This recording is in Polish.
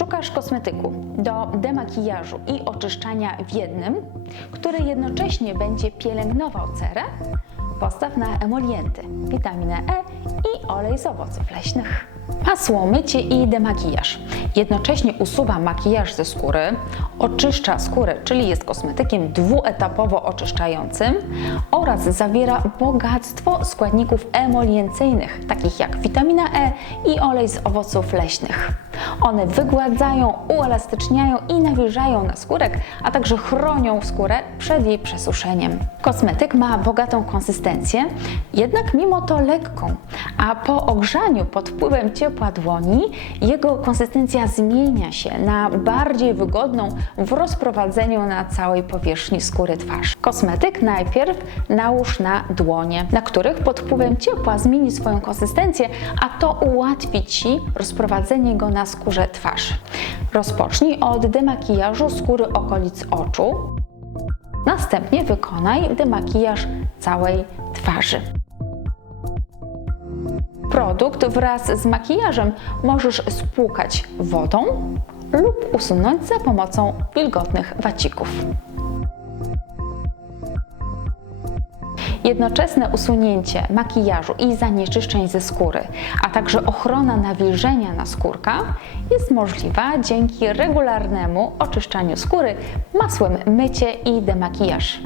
Szukasz kosmetyku do demakijażu i oczyszczania w jednym, który jednocześnie będzie pielęgnował cerę? Postaw na emolienty, witaminę E i olej z owoców leśnych. Masło, mycie i demakijaż. Jednocześnie usuwa makijaż ze skóry, oczyszcza skórę, czyli jest kosmetykiem dwuetapowo oczyszczającym oraz zawiera bogactwo składników emoliencyjnych, takich jak witamina E i olej z owoców leśnych. One wygładzają, uelastyczniają i nawilżają naskórek, a także chronią skórę przed jej przesuszeniem. Kosmetyk ma bogatą konsystencję, jednak mimo to lekką, a po ogrzaniu pod wpływem ciepła dłoni jego konsystencja zmienia się na bardziej wygodną w rozprowadzeniu na całej powierzchni skóry twarzy. Kosmetyk najpierw nałóż na dłonie, na których pod wpływem ciepła zmieni swoją konsystencję, a to ułatwi Ci rozprowadzenie go na skórze twarzy. Rozpocznij od demakijażu skóry okolic oczu. Następnie wykonaj demakijaż całej twarzy. Produkt wraz z makijażem możesz spłukać wodą lub usunąć za pomocą wilgotnych wacików. Jednoczesne usunięcie makijażu i zanieczyszczeń ze skóry, a także ochrona nawilżenia naskórka jest możliwa dzięki regularnemu oczyszczaniu skóry masłem mycie i demakijaż.